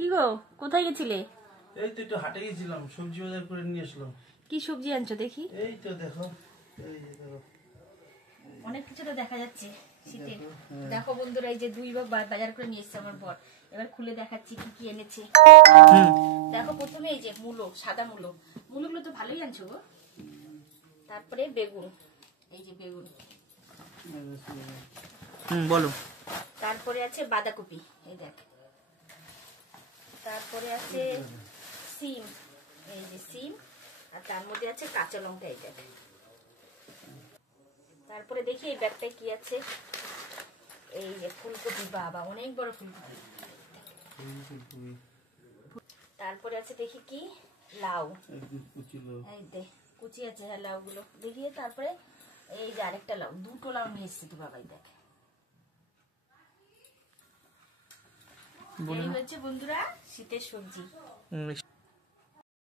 কি গো, কোথায় গেছিলে? এই তো একটু হাটে গেছিলাম, সবজি বাজার করে নিয়ে আসলাম। কি সবজি আনছো দেখি? এই তো দেখো, এই যে দেখো, অনেক কিছু তো দেখা যাচ্ছে শীতের। দেখো বন্ধুরা, এই যে 2 ভাগ বাজার করে নিয়ে এসেছে আমার বর। এবার খুলে দেখাচ্ছি কি কি এনেছে। দেখো, প্রথমে এই যে মূলো, সাদা মূলো। মূলোগুলো তো ভালোই আনছো গো। তারপরে বেগুন, এই যে বেগুন। বলো। তারপরে আছে বাঁধাকপি, এই দেখ। তারপরে আছে সিম, এই যে সিম। আর তার মধ্যে আছে কাঁচা লঙ্কা, এই দেখ। তারপরে দেখি এই ব্যাগটায় কি আছে। এই যে ফুলকপি, বাবা অনেক বড় ফুলকপি। তারপরে আছে দেখি কি, লাউ। এই দেখ, কুচি আছে, হ্যাঁ লাউ গুলো দেখি। তারপরে এই যে আরেকটা লাউ, 2টো লাউ নিয়ে এসছি তো বাবাই, দেখ। এই হচ্ছে বন্ধুরা শীতের সবজি।